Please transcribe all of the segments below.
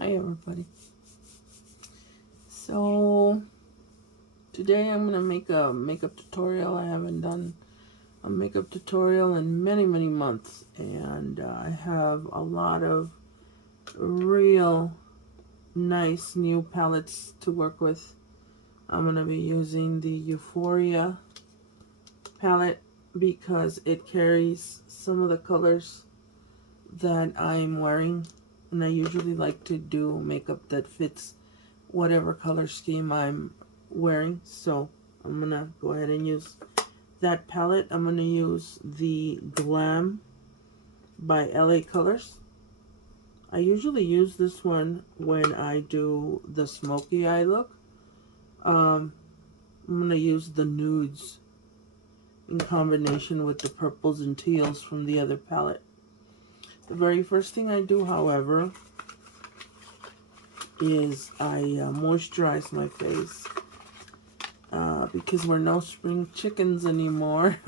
Hi everybody. So today I'm gonna make a makeup tutorial. I haven't done a makeup tutorial in many months, and I have a lot of real nice new palettes to work with. I'm gonna be using the Euphoria palette because it carries some of the colors that I'm wearing, and I usually like to do makeup that fits whatever color scheme I'm wearing. So I'm gonna go ahead and use that palette. I'm gonna use the Glam by LA Colors. I usually use this one when I do the smoky eye look. I'm gonna use the nudes in combination with the purples and teals from the other palette. The very first thing I do, however, is I moisturize my face. Because we're no spring chickens anymore.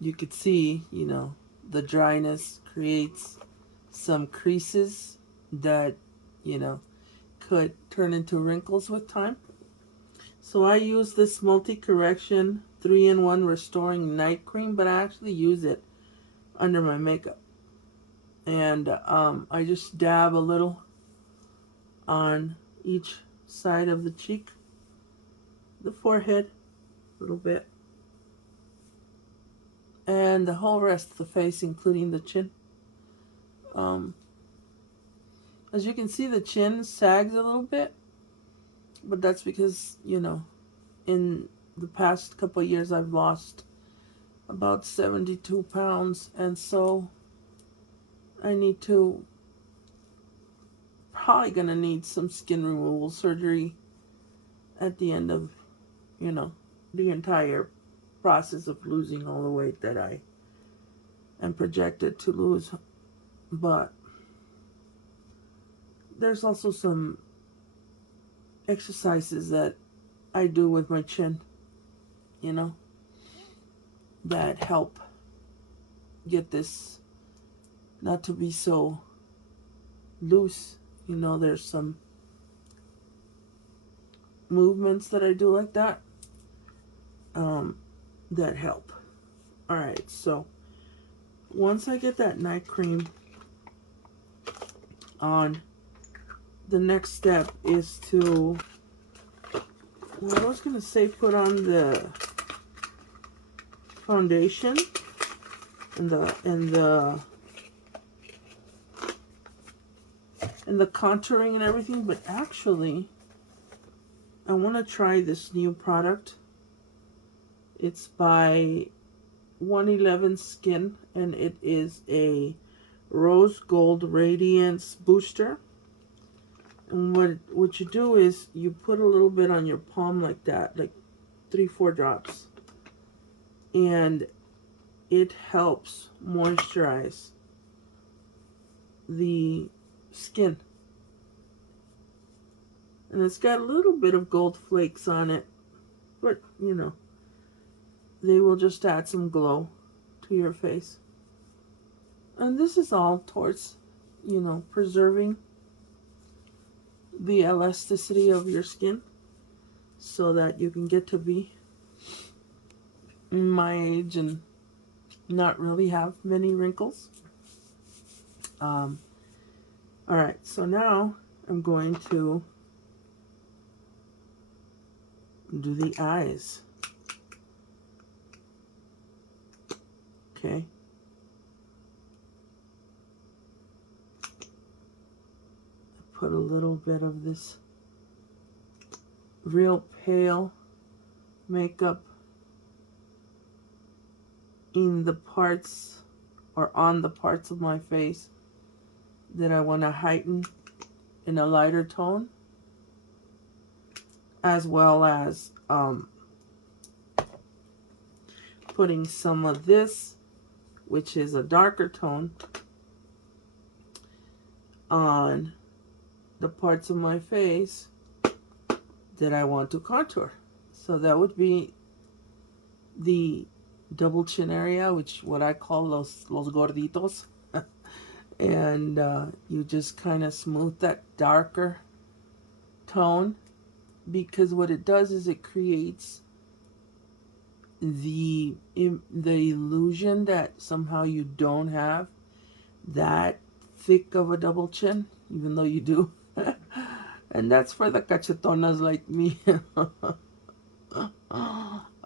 You could see, the dryness creates some creases that, could turn into wrinkles with time. So I use this multi-correction 3-in-1 restoring night cream, but I actually use it under my makeup. And I just dab a little on each side of the cheek, the forehead, a little bit, and the whole rest of the face, including the chin. As you can see, the chin sags a little bit, but that's because, in the past couple of years I've lost about 72 pounds, and so I need to, probably gonna need some skin removal surgery at the end of, the entire process of losing all the weight that I am projected to lose. But there's also some exercises that I do with my chin, that help get this not to be so loose. There's some movements that I do like that, that help. Alright, so once I get that night cream on, the next step is to, well, I was going to say put on the foundation and the contouring and everything, but actually I want to try this new product. It's by 111 Skin, and it is a rose gold radiance booster. And what you do is you put a little bit on your palm like that, like 3-4 drops, and it helps moisturize the skin. And it's got a little bit of gold flakes on it, but they will just add some glow to your face. And this is all towards, preserving the elasticity of your skin so that you can get to be my age and not really have many wrinkles. Alright, so now I'm going to do the eyes. Okay. Put a little bit of this real pale makeup in the parts or on the parts of my face that I want to heighten in a lighter tone, as well as putting some of this, which is a darker tone, on the parts of my face that I want to contour. So that would be the double chin area, which what I call los gorditos. And you just kind of smooth that darker tone, because what it does is it creates the illusion that somehow you don't have that thick of a double chin, even though you do. And that's for the cachetonas like me.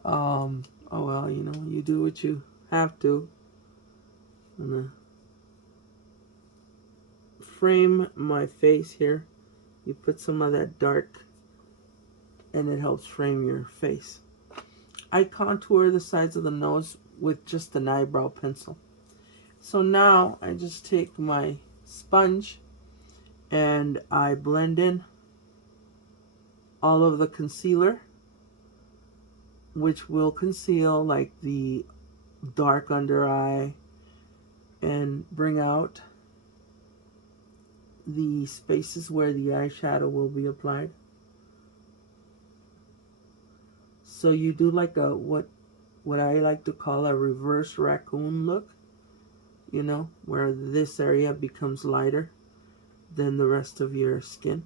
Oh well, you know, you do what you have to. I'm gonna frame my face here. You put some of that dark and it helps frame your face. I contour the sides of the nose with just an eyebrow pencil. So now I just take my sponge and I blend in all of the concealer, which will conceal like the dark under eye and bring out the spaces where the eyeshadow will be applied. So you do like a what I like to call a reverse raccoon look, you know, where this area becomes lighter than the rest of your skin.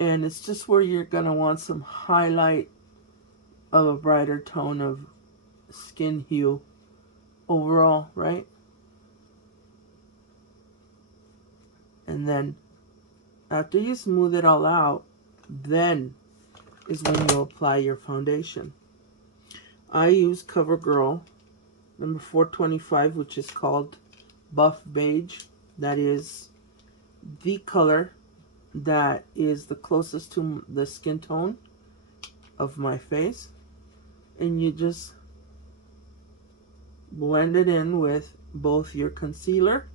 And it's just where you're gonna want some highlight of a brighter tone of skin hue overall, right? And then after you smooth it all out, then is when you apply your foundation. I use CoverGirl number 425, which is called Buff Beige. That is the color that is the closest to the skin tone of my face. And you just blend it in with both your concealer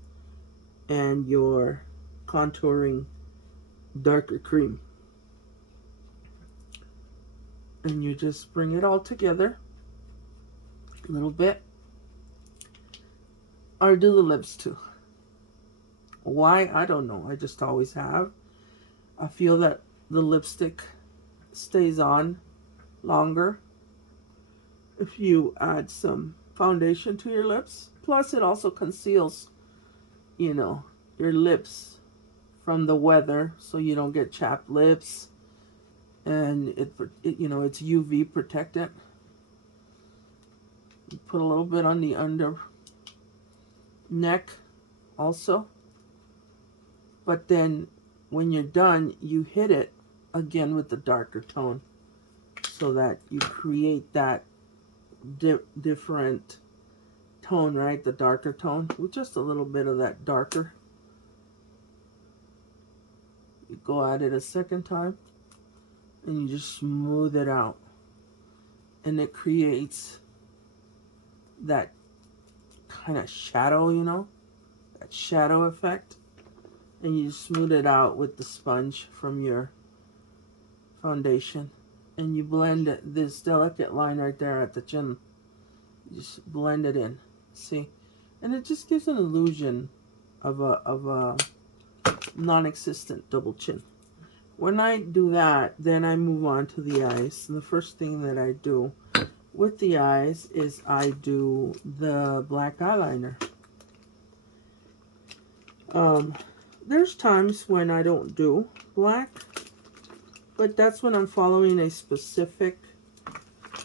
and your contouring darker cream. And you just bring it all together a little bit. Or do the lips too. Why? I don't know. I just always have. I feel that the lipstick stays on longer if you add some foundation to your lips. Plus, it also conceals, you know, your lips from the weather, so you don't get chapped lips, and it you know, it's UV protectant. You put a little bit on the under neck also, but then when you're done, you hit it again with the darker tone so that you create that different tone, right? The darker tone with just a little bit of that darker. You go at it a second time and you just smooth it out, and it creates that kind of shadow, you know, that shadow effect. And you smooth it out with the sponge from your foundation, and you blend this delicate line right there at the chin. You just blend it in, see, and it just gives an illusion of a non-existent double chin. When I do that, then I move on to the eyes. And the first thing that I do with the eyes is I do the black eyeliner. There's times when I don't do black, but that's when I'm following a specific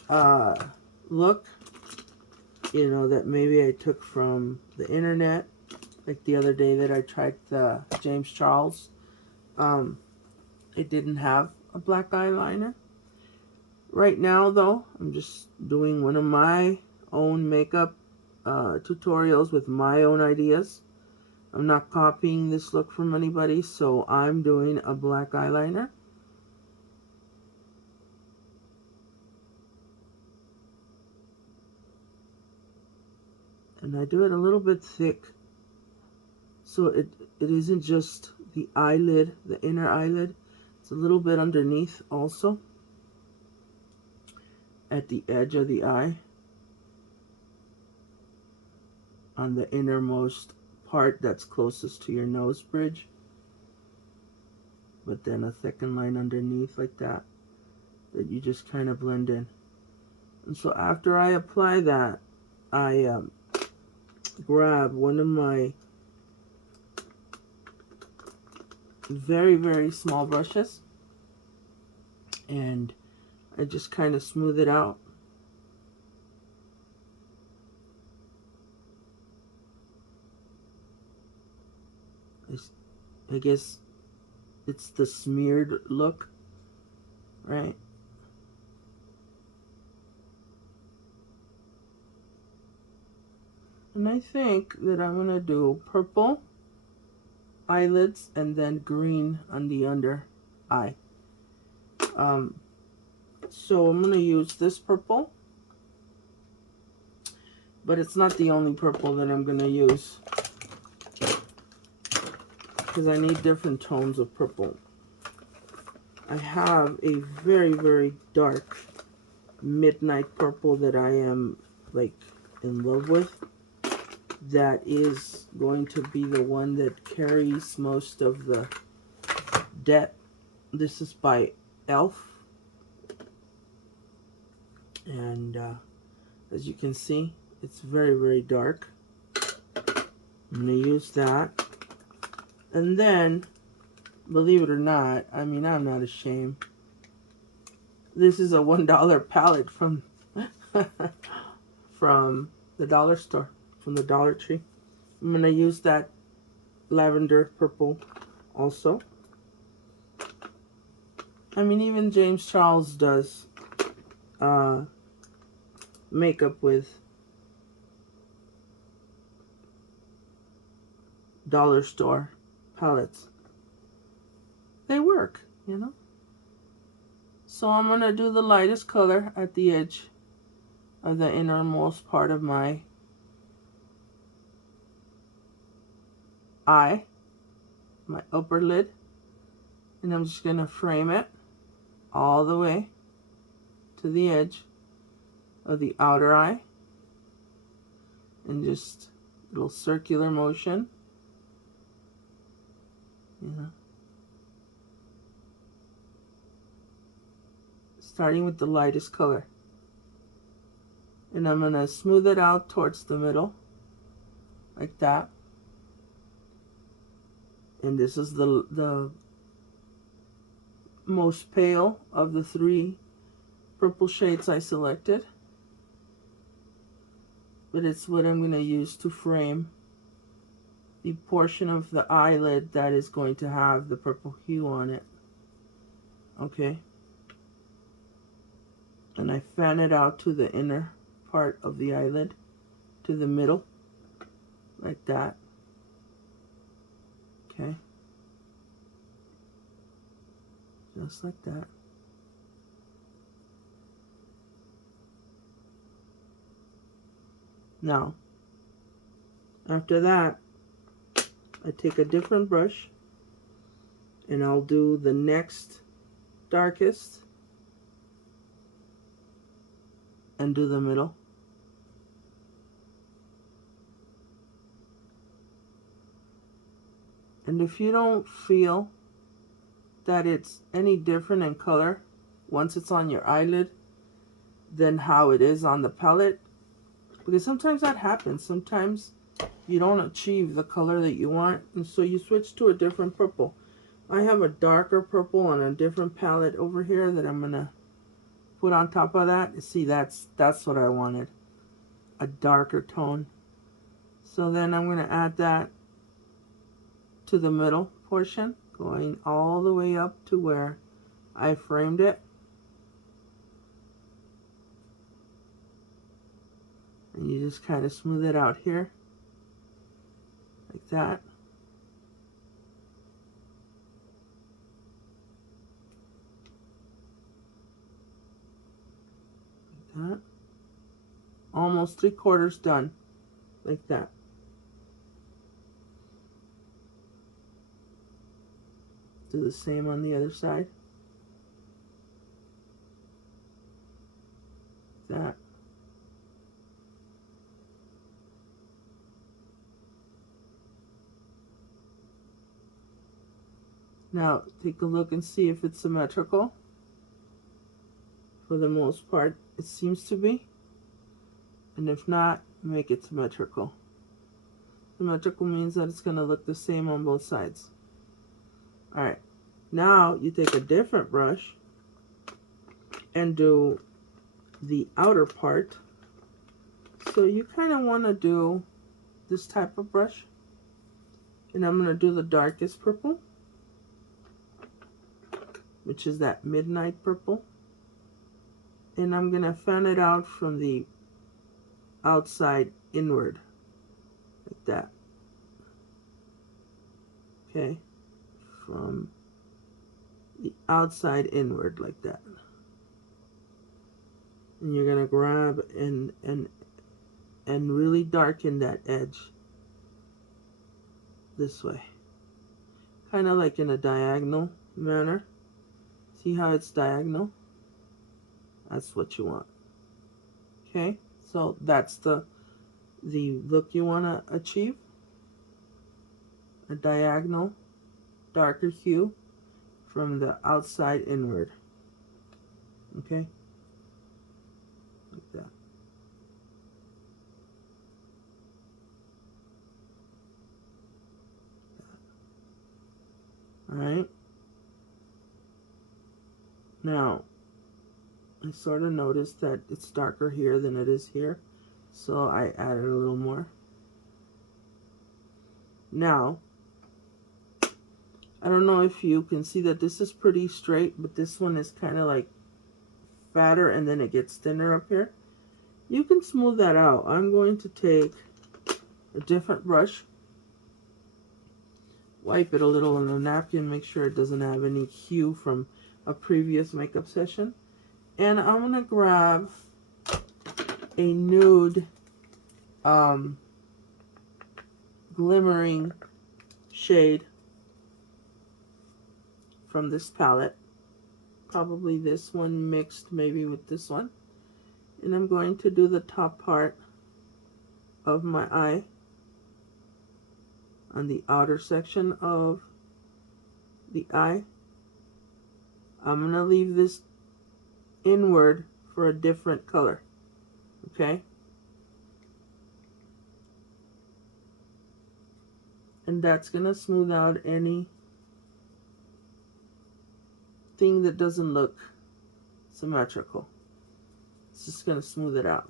look, you know, that maybe I took from the internet. Like the other day that I tried the James Charles. It didn't have a black eyeliner. Right now, though, I'm just doing one of my own makeup tutorials with my own ideas. I'm not copying this look from anybody, so I'm doing a black eyeliner. And I do it a little bit thick, so it isn't just the eyelid, the inner eyelid. It's a little bit underneath also, at the edge of the eye, on the innermost part that's closest to your nose bridge, but then a second line underneath like that you just kind of blend in. And so after I apply that, I grab one of my very, very small brushes and I just kind of smooth it out. I guess it's the smeared look, right? And I think that I'm going to do purple eyelids and then green on the under eye. So I'm going to use this purple, but it's not the only purple that I'm going to use because I need different tones of purple. I have a very, very dark midnight purple that I am like in love with. That is going to be the one that carries most of the depth. This is by e.l.f. And as you can see, it's very, very dark. I'm going to use that. And then, believe it or not, I mean, I'm not ashamed. This is a $1 palette from from the dollar store, from the Dollar Tree. I'm going to use that lavender purple also. I mean, even James Charles does makeup with dollar store palettes. They work, you know. So I'm going to do the lightest color at the edge of the innermost part of my eye, my upper lid. And I'm just going to frame it all the way to the edge of the outer eye. And just a little circular motion. You know. Starting with the lightest color. And I'm going to smooth it out towards the middle. Like that. And this is the most pale of the three purple shades I selected. But it's what I'm going to use to frame the portion of the eyelid that is going to have the purple hue on it. Okay. And I fan it out to the inner part of the eyelid, to the middle, like that. Okay. Just like that. Now, after that, I take a different brush and I'll do the next darkest and do the middle. And if you don't feel that it's any different in color once it's on your eyelid than how it is on the palette, because sometimes that happens. Sometimes you don't achieve the color that you want, and so you switch to a different purple. I have a darker purple on a different palette over here that I'm gonna put on top of that. See, that's what I wanted, a darker tone. So then I'm gonna add that to the middle portion, going all the way up to where I framed it. And you just kind of smooth it out here, like that. Like that. Almost 3/4 done, like that. Do the same on the other side. That. Now take a look and see if it's symmetrical. For the most part, it seems to be. And if not, make it symmetrical. Symmetrical means that it's going to look the same on both sides. Alright, now you take a different brush and do the outer part. So you kind of want to do this type of brush. And I'm going to do the darkest purple, which is that midnight purple. And I'm going to fan it out from the outside inward, like that. Okay, from the outside inward, like that. And you're going to grab and really darken that edge this way. Kind of like in a diagonal manner. See how it's diagonal? That's what you want. Okay, so that's the look you want to achieve. A diagonal, darker hue from the outside inward. Okay, like that. Alright. Now, I sort of noticed that it's darker here than it is here, so I added a little more. Now, I don't know if you can see that this is pretty straight, but this one is kind of like fatter and then it gets thinner up here. You can smooth that out. I'm going to take a different brush, wipe it a little on a napkin, make sure it doesn't have any hue from a previous makeup session. And I'm going to grab a nude glimmering shade from this palette. Probably this one mixed maybe with this one. And I'm going to do the top part of my eye on the outer section of the eye. I'm going to leave this inward for a different color. Okay? And that's going to smooth out any thing that doesn't look symmetrical. It's just going to smooth it out.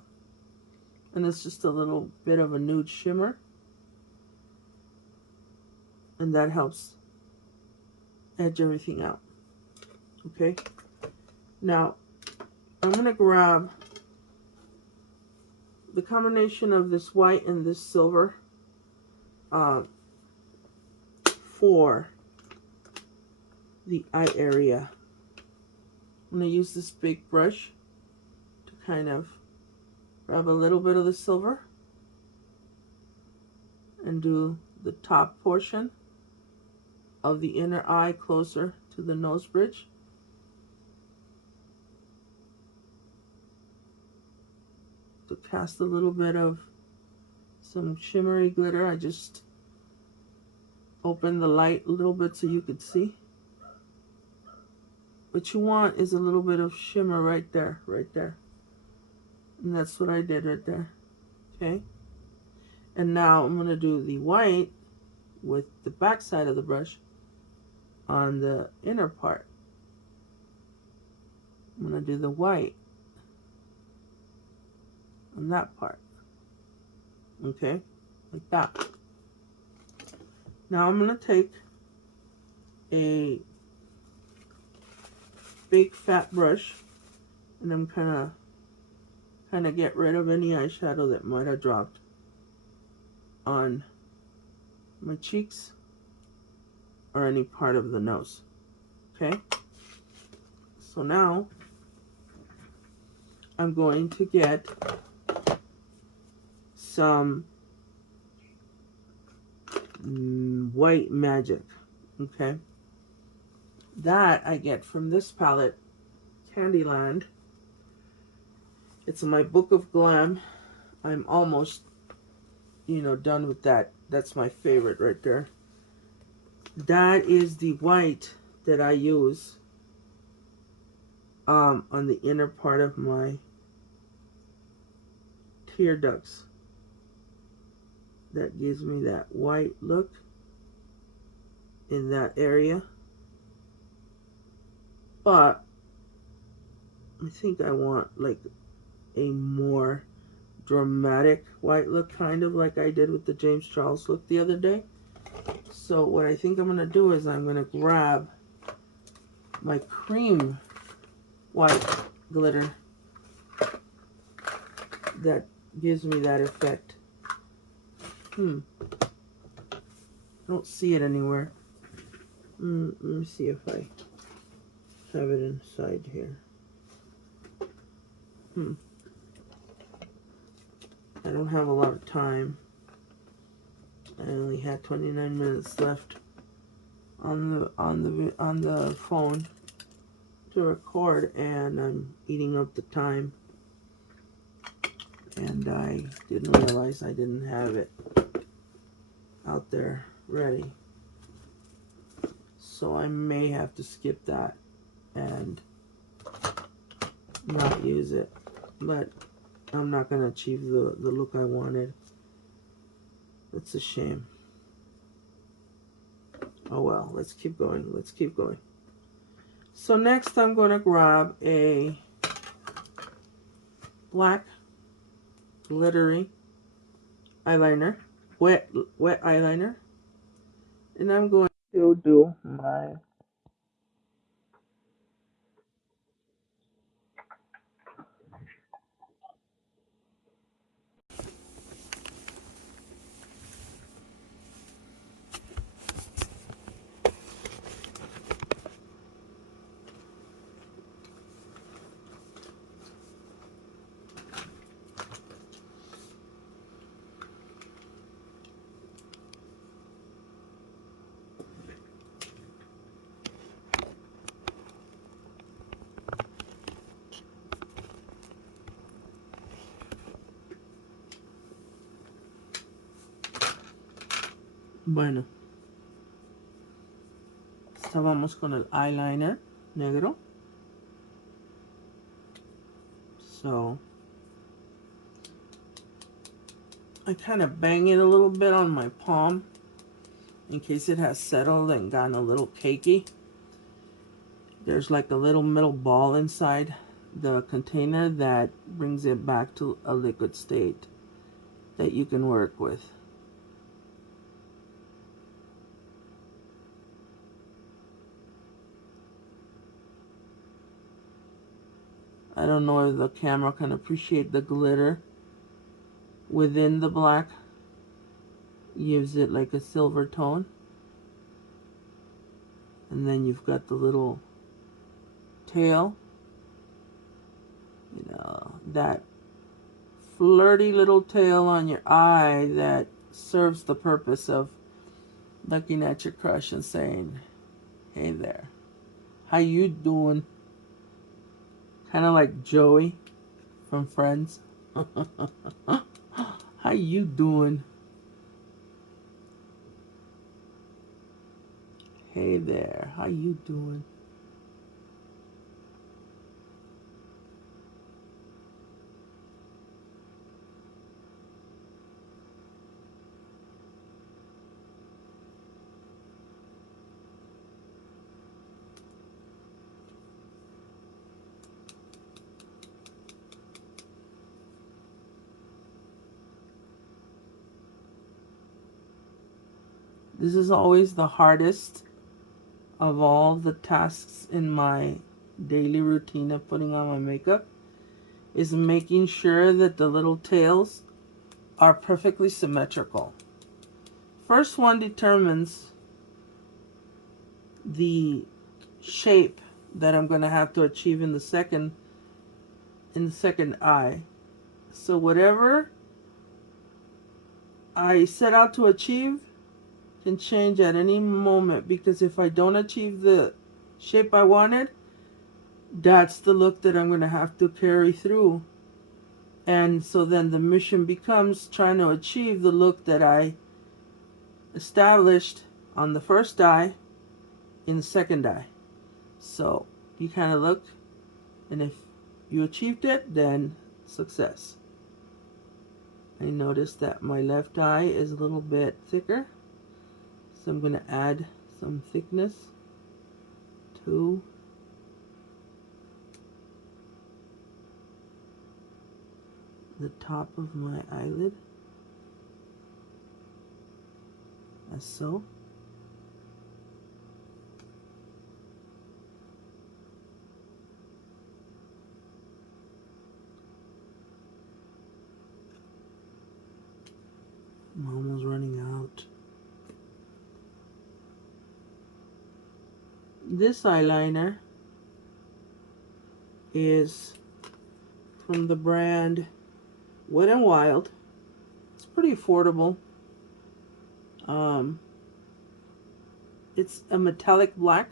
And it's just a little bit of a nude shimmer. And that helps edge everything out. Okay? Now, I'm going to grab the combination of this white and this silver for the eye area. I'm going to use this big brush to kind of grab a little bit of the silver and do the top portion of the inner eye closer to the nose bridge. To cast a little bit of some shimmery glitter. I just opened the light a little bit so you could see. What you want is a little bit of shimmer right there, right there. And that's what I did right there. Okay? And now I'm going to do the white with the back side of the brush on the inner part. I'm going to do the white on that part. Okay? Like that. Now I'm going to take a big fat brush and I'm kind of get rid of any eyeshadow that might have dropped on my cheeks or any part of the nose. Okay? So now I'm going to get some white magic. Okay? That I get from this palette, Candyland. It's my Book of Glam. I'm almost, done with that. That's my favorite right there. That is the white that I use on the inner part of my tear ducts. that gives me that white look in that area. But I think I want like a more dramatic white look, kind of like I did with the James Charles look the other day. So what I think I'm going to do is I'm going to grab my cream white glitter that gives me that effect. I don't see it anywhere. Let me see if I have it inside here. I don't have a lot of time. I only had 29 minutes left on the phone to record, and I'm eating up the time. And I didn't realize I didn't have it out there ready. So I may have to skip that and not use it. But I'm not going to achieve the look I wanted. It's a shame. Oh well, let's keep going. Let's keep going. So next I'm going to grab a black glittery eyeliner, wet eyeliner, and I'm going to do my bueno. Estábamos con el eyeliner negro. So I kind of bang it a little bit on my palm in case it has settled and gotten a little cakey. There's like a little metal ball inside the container that brings it back to a liquid state that you can work with. I don't know if the camera can appreciate the glitter within the black. Gives it like a silver tone. And then you've got the little tail. You know, that flirty little tail on your eye that serves the purpose of looking at your crush and saying, hey there, how you doing? Kind of like Joey from Friends. How you doing? Hey there, how you doing? This is always the hardest of all the tasks in my daily routine of putting on my makeup, is making sure that the little tails are perfectly symmetrical. First one determines the shape that I'm going to have to achieve in the second eye. So whatever I set out to achieve can change at any moment, because if I don't achieve the shape I wanted, that's the look that I'm going to have to carry through. And so then the mission becomes trying to achieve the look that I established on the first eye in the second eye. So you kind of look, and if you achieved it, then success. I noticed that my left eye is a little bit thicker, so I'm going to add some thickness to the top of my eyelid, as so. I'm almost running out. This eyeliner is from the brand Wet n Wild. It's pretty affordable. It's a metallic black,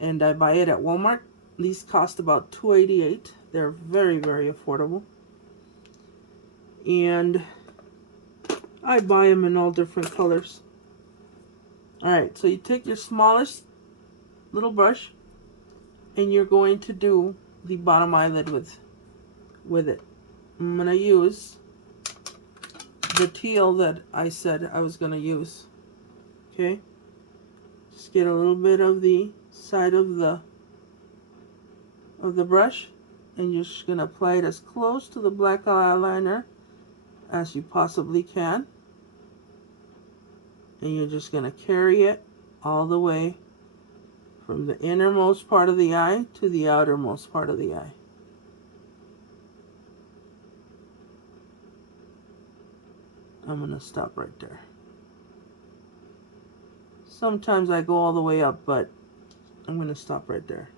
and I buy it at Walmart. These cost about $2.88. They're very, very affordable. And I buy them in all different colors. Alright, so you take your smallest little brush and you're going to do the bottom eyelid with it. I'm going to use the teal that I said I was going to use. Okay? Just get a little bit of the side of the brush, and you're just going to apply it as close to the black eyeliner as you possibly can. And you're just going to carry it all the way from the innermost part of the eye to the outermost part of the eye. I'm going to stop right there. Sometimes I go all the way up, but I'm going to stop right there.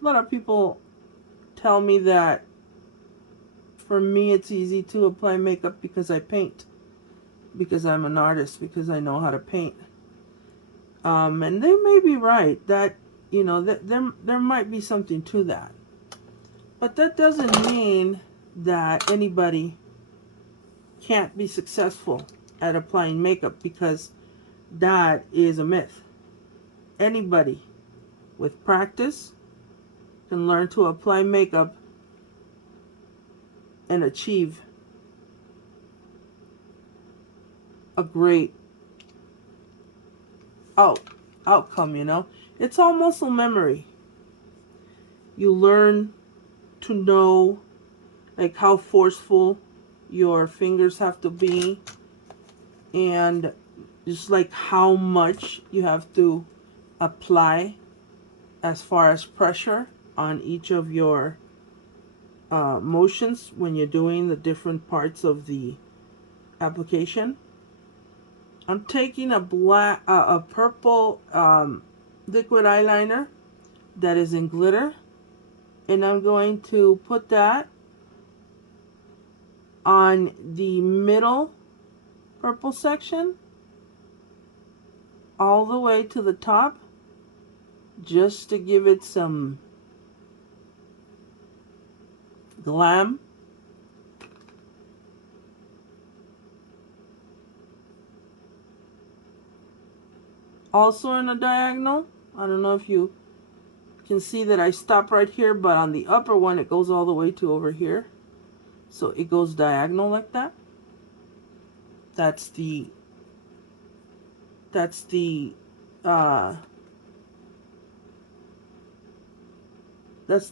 A lot of people tell me that for me it's easy to apply makeup because I paint, because I'm an artist, because I know how to paint. And they may be right that, you know, that there might be something to that. But that doesn't mean that anybody can't be successful at applying makeup, because that is a myth. Anybody with practice can learn to apply makeup and achieve a great outcome, you know. It's all muscle memory. You learn to know like how forceful your fingers have to be, and just like how much you have to apply as far as pressure on each of your motions when you're doing the different parts of the application. I'm taking a purple liquid eyeliner that is in glitter, and I'm going to put that on the middle purple section all the way to the top, just to give it some glam. Also in a diagonal, I don't know if you can see that I stop right here, but on the upper one it goes all the way to over here, so it goes diagonal like that. That's the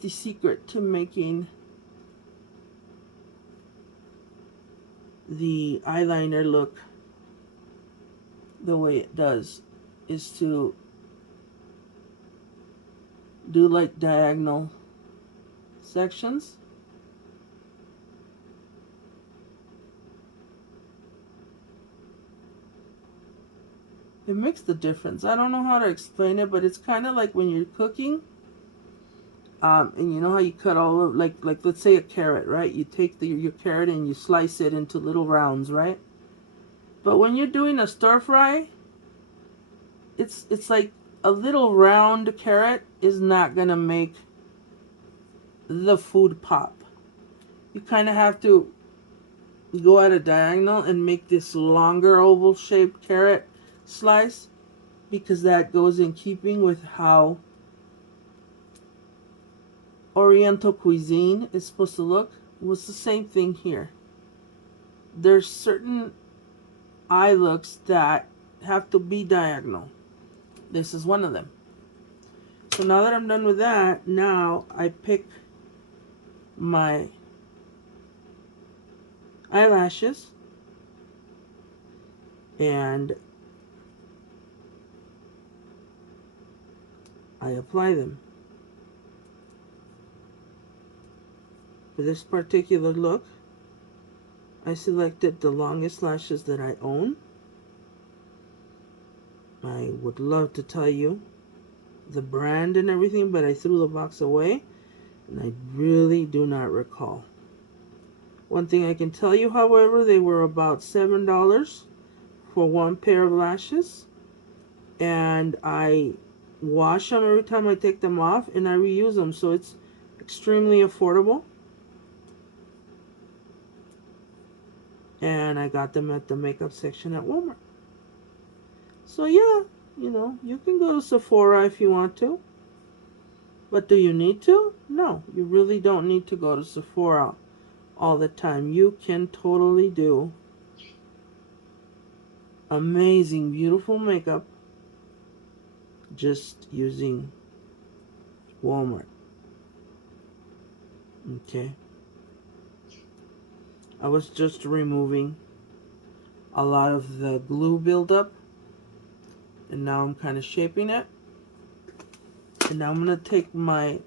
secret to making the eyeliner look the way it does, is to do like diagonal sections. It makes the difference. I don't know how to explain it, but it's kind of like when you're cooking, and you know how you cut all of, like let's say a carrot, right? You take your carrot and you slice it into little rounds, right? But when you're doing a stir fry, it's like a little round carrot is not gonna make the food pop. You kind of have to go at a diagonal and make this longer oval shaped carrot slice because that goes in keeping with how Oriental cuisine is supposed to look. It was the same thing here. There's certain eye looks that have to be diagonal. This is one of them. So now that I'm done with that, now I pick my eyelashes and I apply them. For this particular look, I selected the longest lashes that I own. I would love to tell you the brand and everything, but I threw the box away and I really do not recall. One thing I can tell you, however, they were about $7 for one pair of lashes, and I wash them every time I take them off and I reuse them, so it's extremely affordable. And I got them at the makeup section at Walmart. So yeah, you know, you can go to Sephora if you want to. But do you need to? No, you really don't need to go to Sephora all the time. You can totally do amazing, beautiful makeup just using Walmart. Okay. I was just removing a lot of the glue buildup, and now I'm kind of shaping it. And now I'm going to take my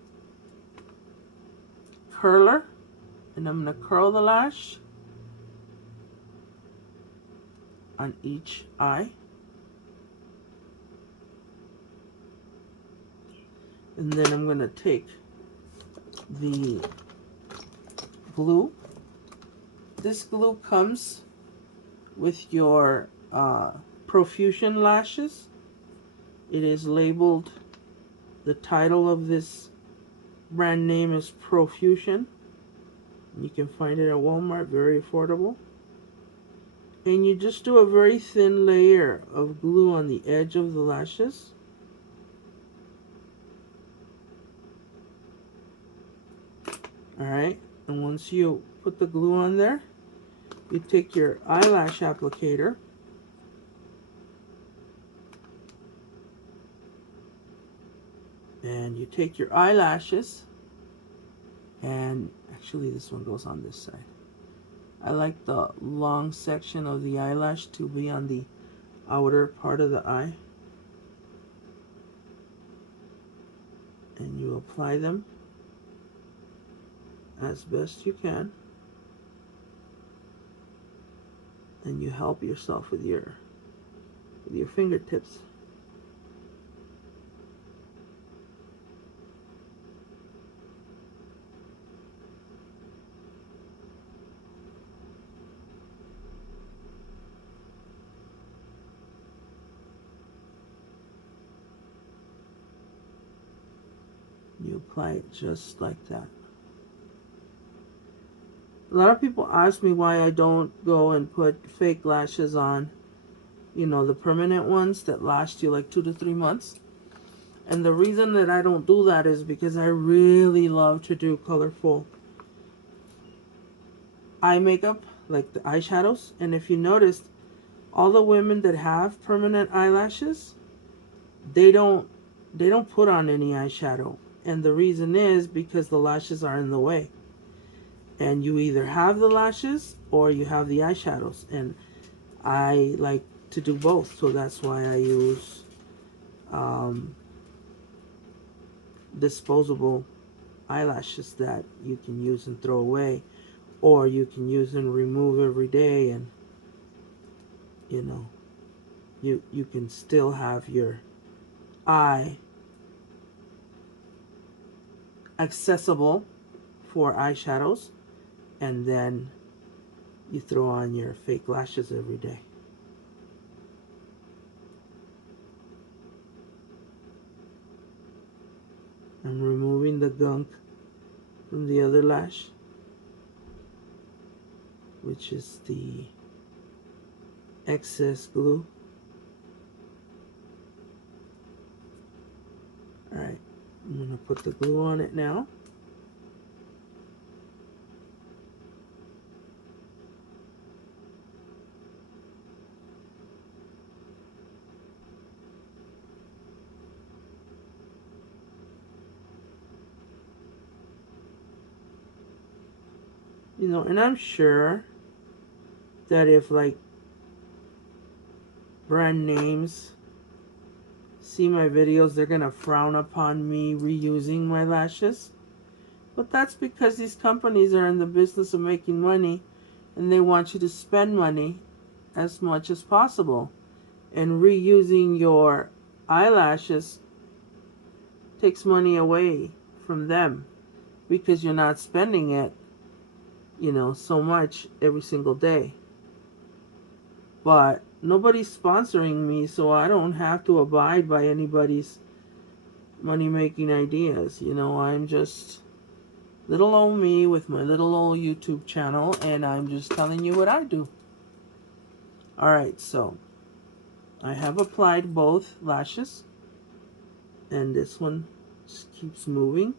curler and I'm going to curl the lash on each eye. And then I'm going to take the glue. This glue comes with your Profusion lashes. It is labeled, the title of this brand name is Profusion. You can find it at Walmart, very affordable. And you just do a very thin layer of glue on the edge of the lashes. Alright, and once you put the glue on there, you take your eyelash applicator and you take your eyelashes, and actually this one goes on this side. I like the long section of the eyelash to be on the outer part of the eye. And you apply them as best you can. And you help yourself with your fingertips. You apply it just like that. A lot of people ask me why I don't go and put fake lashes on, you know, the permanent ones that last you like 2 to 3 months. And the reason that I don't do that is because I really love to do colorful eye makeup, like the eyeshadows. And if you noticed, all the women that have permanent eyelashes, they don't put on any eyeshadow. And the reason is because the lashes are in the way. And you either have the lashes or you have the eyeshadows. And I like to do both. So that's why I use disposable eyelashes that you can use and throw away. Or you can use and remove every day. And, you know, you can still have your eye accessible for eyeshadows, and then you throw on your fake lashes every day. I'm removing the gunk from the other lash, which is the excess glue. Alright, I'm going to put the glue on it now. You know, and I'm sure that if like brand names see my videos, they're gonna frown upon me reusing my lashes. But that's because these companies are in the business of making money, and they want you to spend money as much as possible. And reusing your eyelashes takes money away from them because you're not spending it, you know, so much every single day. But nobody's sponsoring me, so I don't have to abide by anybody's money-making ideas. You know, I'm just little old me with my little old YouTube channel, and I'm just telling you what I do. Alright, so I have applied both lashes, and this one just keeps moving.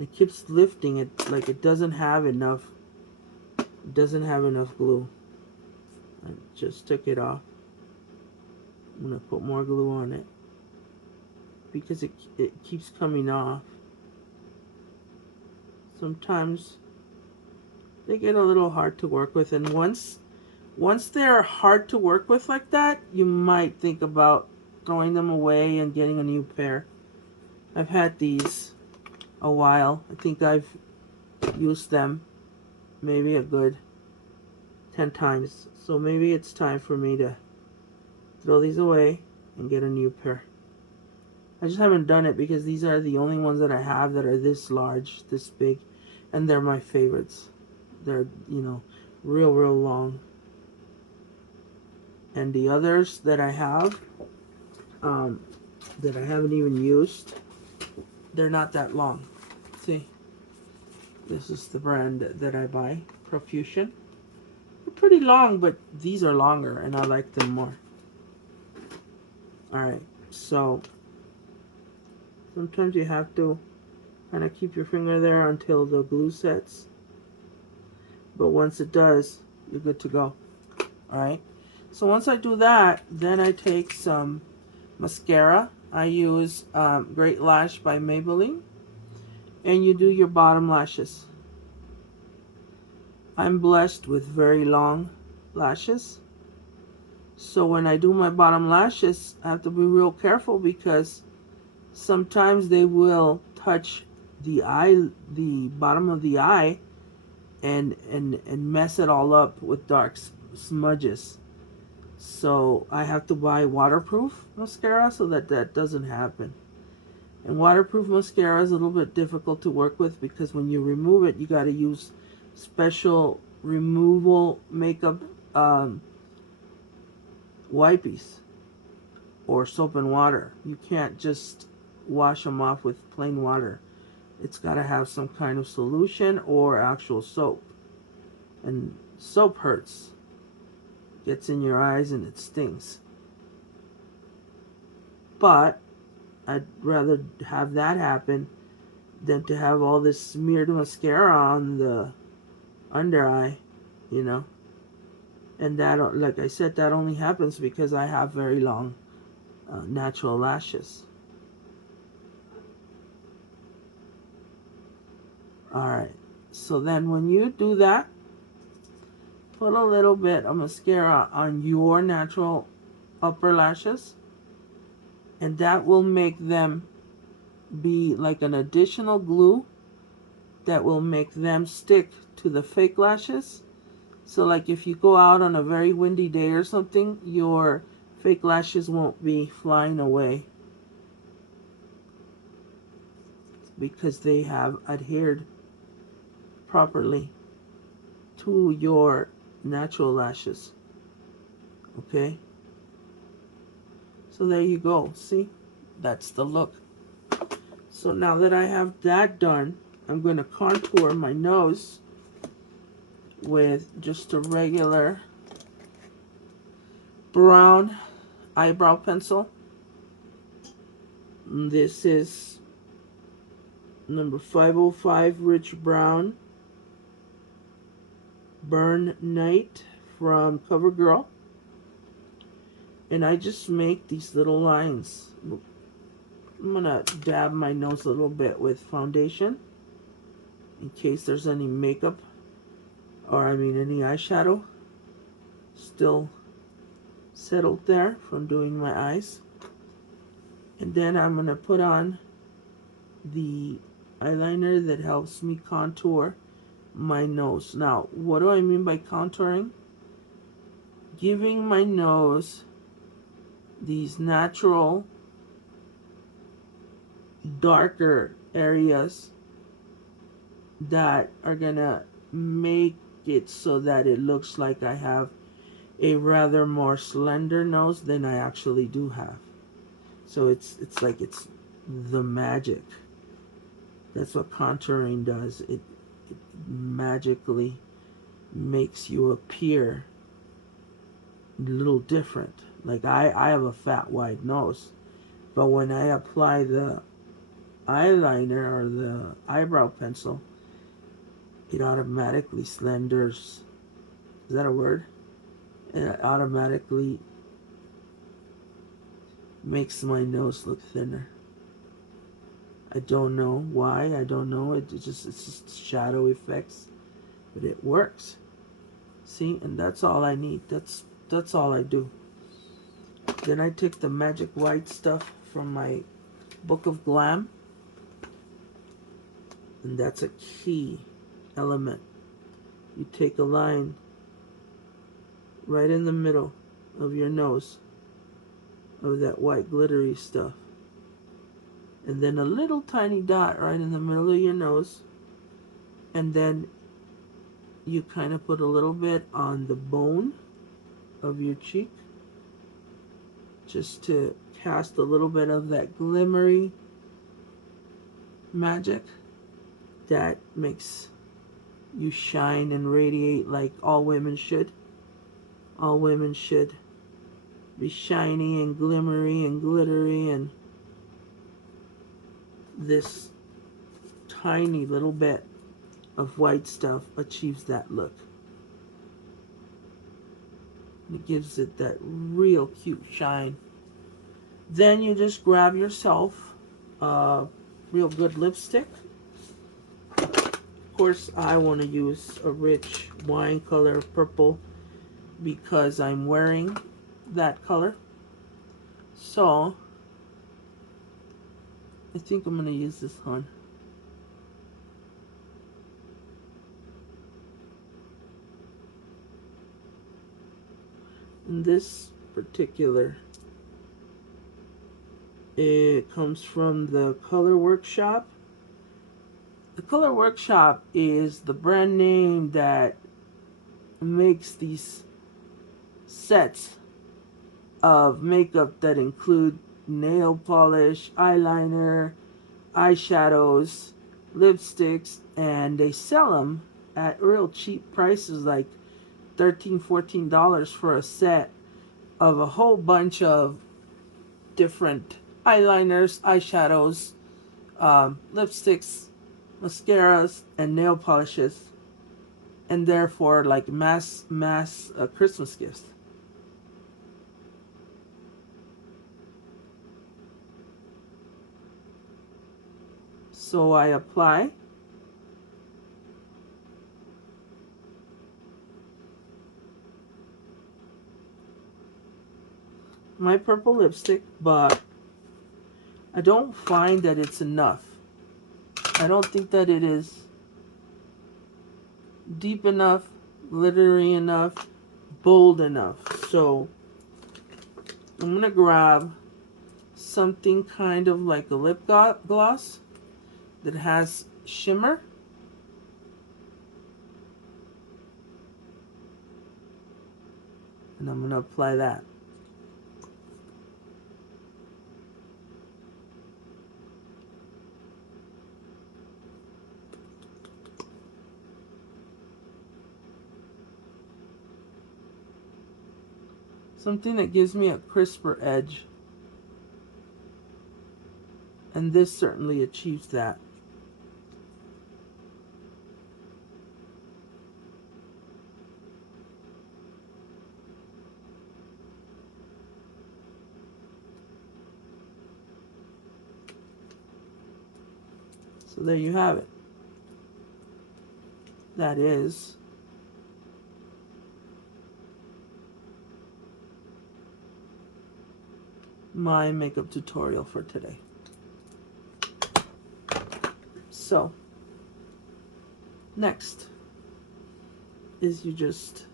It keeps lifting it like it doesn't have enough. It doesn't have enough glue. I just took it off. I'm gonna put more glue on it because it keeps coming off. Sometimes they get a little hard to work with, and once they're hard to work with like that, you might think about throwing them away and getting a new pair. I've had these a while. I think I've used them maybe a good 10 times. So maybe it's time for me to throw these away and get a new pair. I just haven't done it because these are the only ones that I have that are this large, this big, and they're my favorites. They're, you know, real long. And the others that I have, that I haven't even used, they're not that long. See, this is the brand that I buy, Profusion. They're pretty long, but these are longer, and I like them more. Alright, so sometimes you have to kind of keep your finger there until the glue sets. But once it does, you're good to go. Alright, so once I do that, then I take some mascara. I use Great Lash by Maybelline. And you do your bottom lashes. I'm blessed with very long lashes. So when I do my bottom lashes, I have to be real careful because sometimes they will touch the eye, the bottom of the eye, and mess it all up with dark smudges. So I have to buy waterproof mascara so that that doesn't happen. And waterproof mascara is a little bit difficult to work with because when you remove it, you got to use special removal makeup wipies or soap and water. You can't just wash them off with plain water. It's got to have some kind of solution or actual soap. And soap hurts. Gets in your eyes and it stings. But I'd rather have that happen than to have all this smeared mascara on the under eye, you know. And that, like I said, that only happens because I have very long natural lashes. Alright, so then when you do that, put a little bit of mascara on your natural upper lashes, and that will make them be like an additional glue that will make them stick to the fake lashes. So like if you go out on a very windy day or something, your fake lashes won't be flying away because they have adhered properly to your natural lashes. Okay, so there you go. See, that's the look. So now that I have that done, I'm going to contour my nose with just a regular brown eyebrow pencil. This is number 505 Rich Brown Burn Night from CoverGirl. And I just make these little lines. I'm gonna dab my nose a little bit with foundation in case there's any makeup, or I mean any eyeshadow still settled there from doing my eyes. And then I'm gonna put on the eyeliner that helps me contour my nose. Now, what do I mean by contouring? Giving my nose these natural darker areas that are gonna make it so that it looks like I have a rather more slender nose than I actually do have. So it's like it's the magic. That's what contouring does. It magically makes you appear a little different. Like I have a fat wide nose, but when I apply the eyeliner or the eyebrow pencil, it automatically slenders. Is that a word? It automatically makes my nose look thinner. I don't know why. I don't know. It's just shadow effects, but it works. See, and that's all I need. That's all I do. Then I take the magic white stuff from my Book of Glam, and that's a key element. You take a line right in the middle of your nose of that white glittery stuff, and then a little tiny dot right in the middle of your nose, and then you kind of put a little bit on the bone of your cheek just to cast a little bit of that glimmery magic that makes you shine and radiate like all women should. All women should be shiny and glimmery and glittery, and this tiny little bit of white stuff achieves that look. It gives it that real cute shine. Then you just grab yourself a real good lipstick. Of course, I want to use a rich wine color purple because I'm wearing that color. So I think I'm going to use this one. And this particular, it comes from the Color Workshop. The Color Workshop is the brand name that makes these sets of makeup that include nail polish, eyeliner, eyeshadows, lipsticks, and they sell them at real cheap prices, like $13, $14 for a set of a whole bunch of different eyeliners, eyeshadows, lipsticks, mascaras, and nail polishes, and therefore like mass Christmas gifts. So I apply my purple lipstick, but I don't find that it's enough. I don't think that it is deep enough, glittery enough, bold enough. So I'm going to grab something kind of like a lip gloss that has shimmer. And I'm going to apply that. Something that gives me a crisper edge. And this certainly achieves that. So there you have it. That is my makeup tutorial for today. So next is you just,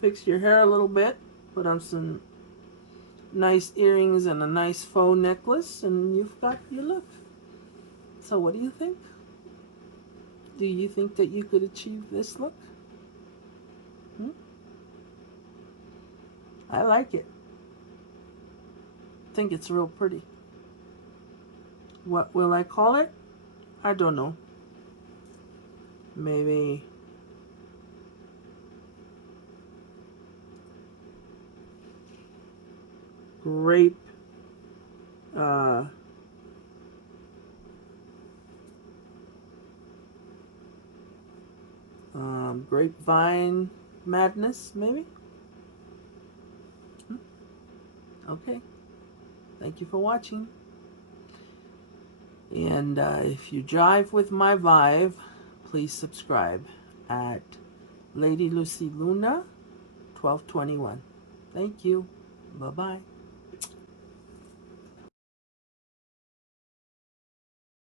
fix your hair a little bit, put on some nice earrings and a nice faux necklace, and you've got your look. So what do you think? Do you think that you could achieve this look? I like it. I think it's real pretty. What will I call it? I don't know. Maybe Grape, Grapevine Madness, maybe? Okay. Thank you for watching. And if you jive with my vibe, please subscribe at Lady Lucy Luna 1221. Thank you. Bye-bye.